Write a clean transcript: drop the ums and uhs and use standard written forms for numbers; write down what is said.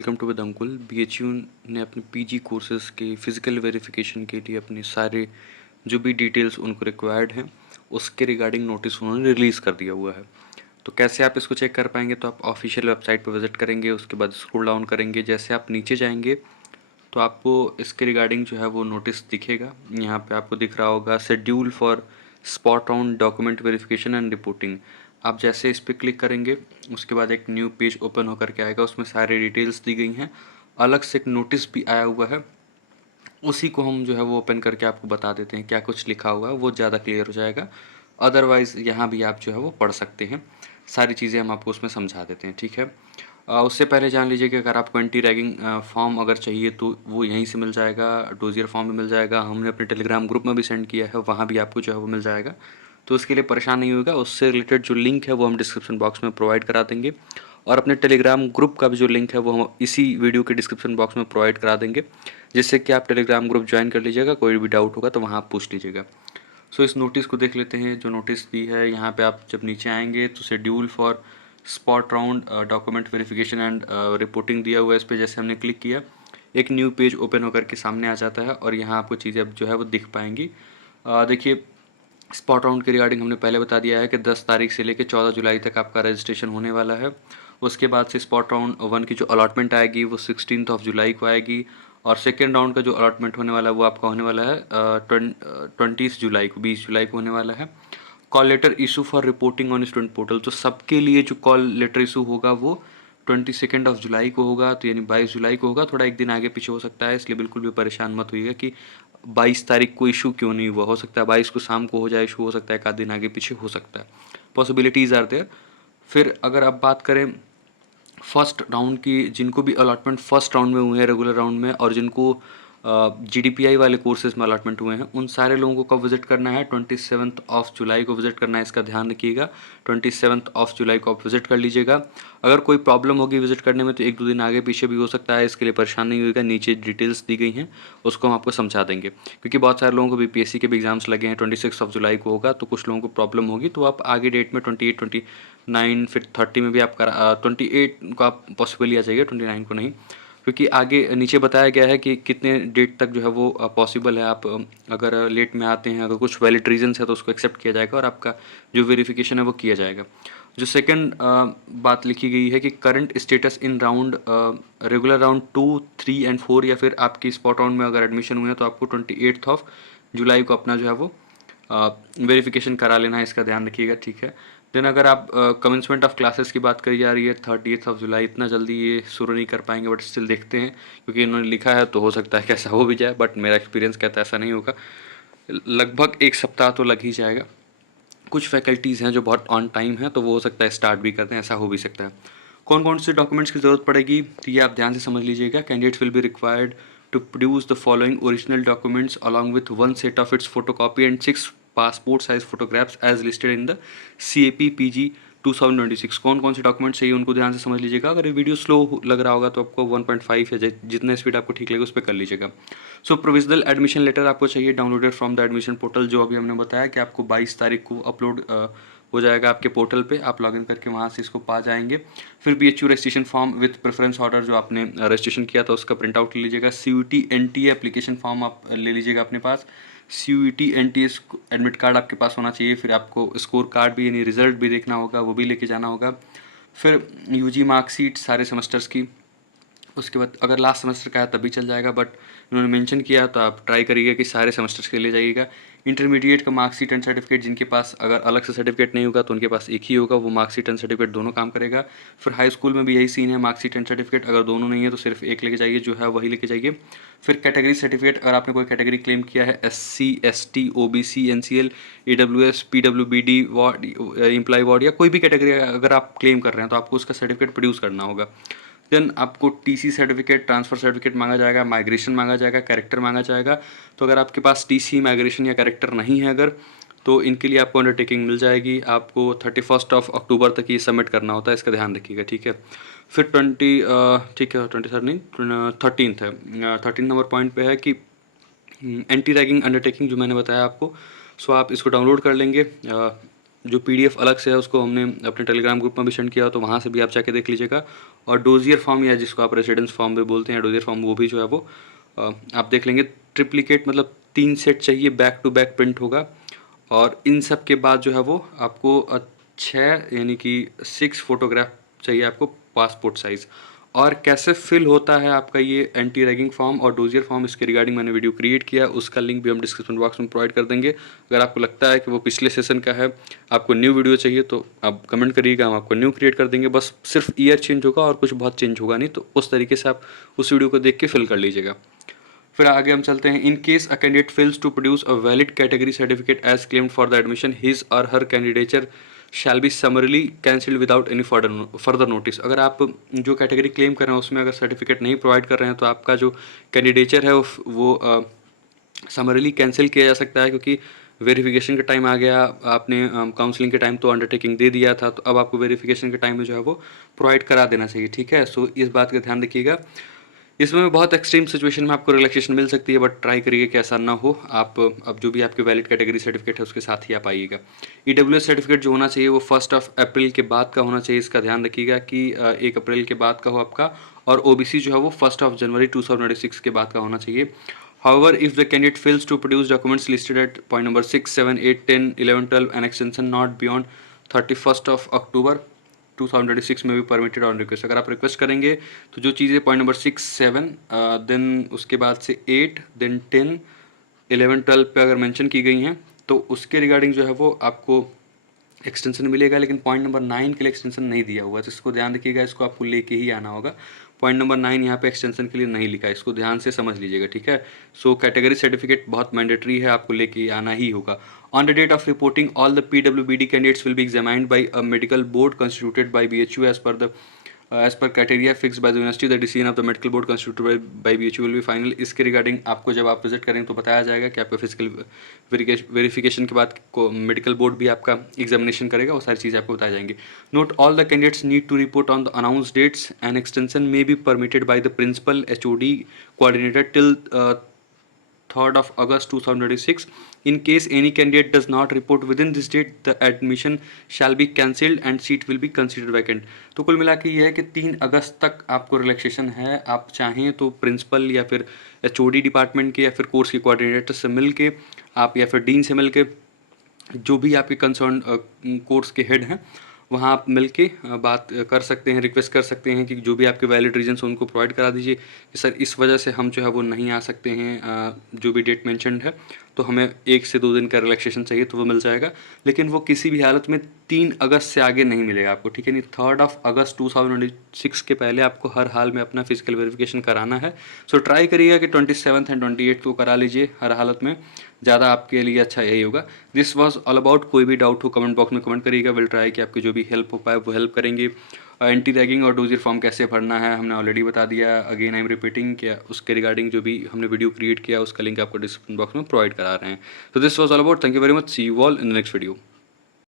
Welcome to with uncle. BHU ने अपने PG courses के फिज़िकल वेरिफिकेशन के लिए अपने सारे जो भी डिटेल्स उनको रिक्वायर्ड हैं उसके रिगार्डिंग नोटिस उन्होंने रिलीज़ कर दिया हुआ है। तो कैसे आप इसको चेक कर पाएंगे? तो आप ऑफिशियल वेबसाइट पर विजिट करेंगे, उसके बाद स्क्रॉल डाउन करेंगे, जैसे आप नीचे जाएंगे तो आपको इसके रिगार्डिंग जो है वो नोटिस दिखेगा। यहाँ पे आपको दिख रहा होगा schedule for spot on document verification and reporting. आप जैसे इस पर क्लिक करेंगे उसके बाद एक न्यू पेज ओपन होकर के आएगा, उसमें सारी डिटेल्स दी गई हैं। अलग से एक नोटिस भी आया हुआ है, उसी को हम जो है वो ओपन करके आपको बता देते हैं क्या कुछ लिखा हुआ है, वो ज़्यादा क्लियर हो जाएगा। अदरवाइज़ यहाँ भी आप जो है वो पढ़ सकते हैं, सारी चीज़ें हम आपको उसमें समझा देते हैं, ठीक है। उससे पहले जान लीजिए कि अगर आपको एंटी रैगिंग फॉर्म अगर चाहिए तो वो यहीं से मिल जाएगा, डोजियर फॉर्म भी मिल जाएगा, हमने अपने टेलीग्राम ग्रुप में भी सेंड किया है, वहाँ भी आपको जो है वो मिल जाएगा। तो उसके लिए परेशान नहीं होगा, उससे रिलेटेड जो लिंक है वो हम डिस्क्रिप्शन बॉक्स में प्रोवाइड करा देंगे, और अपने टेलीग्राम ग्रुप का भी जो लिंक है वो हम इसी वीडियो के डिस्क्रिप्शन बॉक्स में प्रोवाइड करा देंगे, जिससे कि आप टेलीग्राम ग्रुप ज्वाइन कर लीजिएगा। कोई भी डाउट होगा तो वहाँ आप पूछ लीजिएगा। सो इस नोटिस को देख लेते हैं। जो नोटिस दी है यहाँ पे, आप जब नीचे आएंगे तो schedule for spot round document verification and reporting दिया हुआ है। इस पर जैसे हमने क्लिक किया एक न्यू पेज ओपन होकर के सामने आ जाता है, और यहाँ आपको चीज़ें अब जो है वो दिख पाएंगी। देखिए, स्पॉट राउंड के रिगार्डिंग हमने पहले बता दिया है कि 10 तारीख से लेकर 14 जुलाई तक आपका रजिस्ट्रेशन होने वाला है। उसके बाद से स्पॉट राउंड 1 की जो अलॉटमेंट आएगी वो 16 ऑफ जुलाई को आएगी, और सेकेंड राउंड का जो अलॉटमेंट होने वाला है वो आपका होने वाला है 20 जुलाई को, 20 जुलाई को होने वाला है। Call letter issue for reporting on student portal, तो सबके लिए जो कॉल लेटर इशू होगा वो 22 ऑफ जुलाई को होगा, तो यानी 22 जुलाई को होगा। थोड़ा एक दिन आगे पीछे हो सकता है, इसलिए बिल्कुल भी परेशान मत होइएगा कि 22 तारीख को इशू क्यों नहीं हुआ। हो सकता है 22 को शाम को हो जाए इशू, हो सकता है एक आध दिन आगे पीछे हो सकता है, पॉसिबिलिटीज़ आर देयर। फिर अगर आप बात करें फर्स्ट राउंड की, जिनको भी अलॉटमेंट फर्स्ट राउंड में हुए हैं रेगुलर राउंड में, और जिनको जीडीपीआई वाले कोर्सेज में अलॉटमेंट हुए हैं, उन सारे लोगों को कब विजिट करना है? 27 ऑफ जुलाई को विजिट करना है, इसका ध्यान रखिएगा। 27 ऑफ जुलाई को आप विजिट कर लीजिएगा। अगर कोई प्रॉब्लम होगी विजिट करने में तो एक दो दिन आगे पीछे भी हो सकता है, इसके लिए परेशान नहीं होगा। नीचे डिटेल्स दी गई हैं, उसको हम आपको समझा देंगे, क्योंकि बहुत सारे लोगों को बीपीएससी के भी एग्जाम्स लगे हैं। 26 ऑफ जुलाई को होगा, तो कुछ लोगों को प्रॉब्लम होगी, तो आप आगे डेट में 28, 29, फिर 30 में भी आप करा 28 को आप पॉसिबली आ जाइए, 29 को नहीं, क्योंकि आगे नीचे बताया गया है कि कितने डेट तक जो है वो पॉसिबल है। आप अगर लेट में आते हैं, अगर कुछ वैलिड रीजंस है तो उसको एक्सेप्ट किया जाएगा और आपका जो वेरिफिकेशन है वो किया जाएगा। जो सेकंड बात लिखी गई है कि current status in round regular round 2, 3 and 4, या फिर आपकी स्पॉट राउंड में अगर एडमिशन हुए हैं तो आपको 28 ऑफ जुलाई को अपना जो है वो वेरिफिकेशन करा लेना है, इसका ध्यान रखिएगा, ठीक है। देन अगर आप कमेंसमेंट ऑफ क्लासेस की बात करी जा रही है 30 ऑफ जुलाई, इतना जल्दी ये शुरू नहीं कर पाएंगे, बट स्टिल देखते हैं, क्योंकि इन्होंने लिखा है तो हो सकता है कि ऐसा हो भी जाए, बट मेरा एक्सपीरियंस कहता है ऐसा नहीं होगा। लगभग एक सप्ताह तो लग ही जाएगा। कुछ फैकल्टीज़ हैं जो बहुत ऑन टाइम हैं, तो वो हो सकता है स्टार्ट भी करते हैं, ऐसा हो भी सकता है। कौन कौन से डॉक्यूमेंट्स की ज़रूरत पड़ेगी, तो ये आप ध्यान से समझ लीजिएगा। Candidates will be required to produce the following original documents along with 1 set of its photocopy and 6 passport size photographs as listed in the CAP PG 2026। कौन कौन से डॉक्यूमेंट्स चाहिए उनको ध्यान से समझ लीजिएगा। अगर ये वीडियो स्लो लग रहा होगा तो आपको 1.5 या जितना स्पीड आपको ठीक लगे उस पर कर लीजिएगा। सो प्रोविजनल एडमिशन लेटर आपको चाहिए downloaded from the admission portal, जो अभी हमने बताया कि आपको 22 तारीख को अपलोड हो जाएगा आपके पोर्टल पे, आप लॉगिन करके वहाँ से इसको पा जाएंगे। फिर BHU registration form with preference order जो आपने रजिस्ट्रेशन किया था उसका प्रिंट आउट ले लीजिएगा। CUET NTA एप्लीकेशन फॉर्म आप ले लीजिएगा अपने पास। CUET NTA एडमिट कार्ड आपके पास होना चाहिए। फिर आपको स्कोर कार्ड भी यानी रिजल्ट भी देखना होगा, वो भी लेके जाना होगा। फिर UG मार्कशीट सारे सेमेस्टर्स की। उसके बाद अगर लास्ट सेमेस्टर का है तब भी चल जाएगा, बट उन्होंने मेंशन किया तो आप ट्राई करिएगा कि सारे सेमेस्टर्स के लिए जाइएगा। इंटरमीडिएट का मार्कशीट एंड सर्टिफिकेट, जिनके पास अगर अलग से सर्टिफिकेट नहीं होगा तो उनके पास एक ही होगा, वो मार्कशीट एंड सर्टिफिकेट दोनों काम करेगा। फिर हाई स्कूल में भी यही सीन है, मार्कशीट एंड सर्टिफिकेट अगर दोनों नहीं है तो सिर्फ एक लेके जाइए, जो है वही लेके जाइए। फिर कैटेगरी सर्टिफिकेट, अगर आपने कोई कैटेगरी क्लेम किया है, SC ST OBC NCL AWS PWBD ward employ ward या कोई भी कैटेगरी अगर आप क्लेम कर रहे हैं तो आपको उसका सर्टिफिकेट प्रोड्यूस करना होगा। देन आपको TC सर्टिफिकेट, ट्रांसफ़र सर्टिफिकेट मांगा जाएगा, माइग्रेशन मांगा जाएगा, कैरेक्टर मांगा जाएगा। तो अगर आपके पास TC, माइग्रेशन या कैरेक्टर नहीं है अगर, तो इनके लिए आपको अंडरटेकिंग मिल जाएगी। आपको 31 ऑफ अक्टूबर तक ये सबमिट करना होता है, इसका ध्यान रखिएगा, ठीक है। फिर 20 ठीक है 23 नहीं 13 है। 13 नंबर पॉइंट पे है कि एंटी रैगिंग अंडरटेकिंग जो मैंने बताया आपको। सो आप इसको डाउनलोड कर लेंगे। जो PDF अलग से है उसको हमने अपने टेलीग्राम ग्रुप में भी सेंड किया, तो वहाँ से भी आप जाके देख लीजिएगा। और डोजियर फॉर्म या जिसको आप रेसिडेंस फॉर्म भी बोलते हैं, डोजियर फॉर्म, वो भी जो है वो आप देख लेंगे। ट्रिप्लिकेट मतलब 3 सेट चाहिए, बैक टू बैक प्रिंट होगा। और इन सब के बाद जो है वो आपको 6 यानी कि 6 फोटोग्राफ चाहिए आपको पासपोर्ट साइज़। और कैसे फिल होता है आपका ये एंटी रैगिंग फॉर्म और डोजियर फॉर्म, इसके रिगार्डिंग मैंने वीडियो क्रिएट किया, उसका लिंक भी हम डिस्क्रिप्शन बॉक्स में प्रोवाइड कर देंगे। अगर आपको लगता है कि वो पिछले सेशन का है, आपको न्यू वीडियो चाहिए, तो आप कमेंट करिएगा, हम आपको न्यू क्रिएट कर देंगे। बस सिर्फ ईयर चेंज होगा और कुछ बहुत चेंज होगा नहीं, तो उस तरीके से आप उस वीडियो को देख के फिल कर लीजिएगा। फिर आगे हम चलते हैं। In case a candidate fails to produce a valid category certificate as claimed for the admission, his or her candidature shall be summarily cancelled without any further notice. अगर आप जो कैटेगरी क्लेम कर रहे हैं उसमें अगर सर्टिफिकेट नहीं provide कर रहे हैं, तो आपका जो कैंडिडेचर है वो समरली कैंसिल किया जा सकता है, क्योंकि वेरिफिकेशन का टाइम आ गया। आपने काउंसलिंग के टाइम तो अंडरटेकिंग दे दिया था, तो अब आपको वेरिफिकेशन के टाइम में जो है वो प्रोवाइड करा देना चाहिए, ठीक है। सो इस बात का ध्यान रखिएगा। इसमें बहुत एक्सट्रीम सिचुएशन में आपको रिलैक्सेशन मिल सकती है, बट ट्राई करिए कि ऐसा ना हो। आप अब जो भी आपके वैलिड कैटेगरी सर्टिफिकेट है उसके साथ ही आप आइएगा। ईडब्ल्यूएस सर्टिफिकेट जो होना चाहिए वो 1 अप्रैल के बाद का होना चाहिए। इसका ध्यान रखिएगा कि 1 अप्रैल के बाद का हो आपका। और ओबीसी जो है वो 1 जनवरी 2026 के बाद का होना चाहिए। However, if the candidate fails to produce documents listed at point number 6, 7, 8, 10, 11, 12 and extension not beyond 31st of October 2026 में भी परमिटेड ऑन रिक्वेस्ट। अगर आप रिक्वेस्ट करेंगे तो जो चीज़ें पॉइंट नंबर 6, 7 देन उसके बाद से 8 देन 10, 11, 12 पे अगर मेंशन की गई हैं, तो उसके रिगार्डिंग जो है वो आपको एक्सटेंशन मिलेगा। लेकिन पॉइंट नंबर 9 के लिए एक्सटेंशन नहीं दिया हुआ है, तो इसको ध्यान रखिएगा, इसको आपको लेके ही आना होगा। पॉइंट नंबर 9 यहाँ पे एक्सटेंशन के लिए नहीं लिखा है, इसको ध्यान से समझ लीजिएगा, ठीक है। सो कैटेगरी सर्टिफिकेट बहुत मैंडेटरी है, आपको लेके आना ही होगा। On the date of reporting all the PWBD candidates will be examined by a medical board constituted by BHU as per criteria fixed by the university. The decision of the medical board constituted by BHU will be final. इसके regarding आपको जब आप visit करेंगे तो बताया जाएगा कि आपका फिजिकल वेरिफिकेशन के बाद को मेडिकल बोर्ड भी आपका एग्जामिनेशन करेगा, वो सारी चीज़ें आपको बताई जाएंगी। Note all the candidates need to report on the announce dates and extension may be permitted by the principal HOD coordinator till 3rd of August 2026. In case any candidate does not report within this date, the admission shall be cancelled and seat will be considered vacant. तो कुल मिला के ये है कि 3 अगस्त तक आपको relaxation है। आप चाहें तो प्रिंसिपल या फिर HOD डिपार्टमेंट के या फिर कोर्स के कोऑर्डिनेटर से मिल के आप या फिर डीन से मिल के, जो भी आपके कंसर्न कोर्स के हेड हैं, वहाँ आप मिल के बात कर सकते हैं, रिक्वेस्ट कर सकते हैं कि जो भी आपके वैलिड रीजंस हैं उनको प्रोवाइड करा दीजिए कि सर इस वजह से हम जो है वो नहीं आ सकते हैं, जो भी डेट मेंशन्ड है, तो हमें 1 से 2 दिन का रिलैक्सेशन चाहिए, तो वो मिल जाएगा। लेकिन वो किसी भी हालत में 3 अगस्त से आगे नहीं मिलेगा आपको, ठीक है। नहीं, 3rd of August 2026 के पहले आपको हर हाल में अपना फिजिकल वेरिफिकेशन कराना है। सो ट्राई करिएगा कि 27 एंड 28 को करा लीजिए हर हालत में, ज़्यादा आपके लिए अच्छा यही होगा। This was all about. कोई भी डाउट हो कमेंट बॉक्स में कमेंट करिएगा, विल ट्राई कि आपकी जो भी हेल्प हो पाए वो हेल्प करेंगे। एंटी रैगिंग और डोजियर फॉर्म कैसे भरना है हमने ऑलरेडी बता दिया। अगेन आई एम रिपीटिंग कि उसके रिगार्डिंग जो भी हमने वीडियो क्रिएट किया उसका लिंक आपको डिस्क्रिप्शन बॉक्स में प्रोवाइड करा रहे हैं। तो this was all about. Thank you very much. See you all in the next video.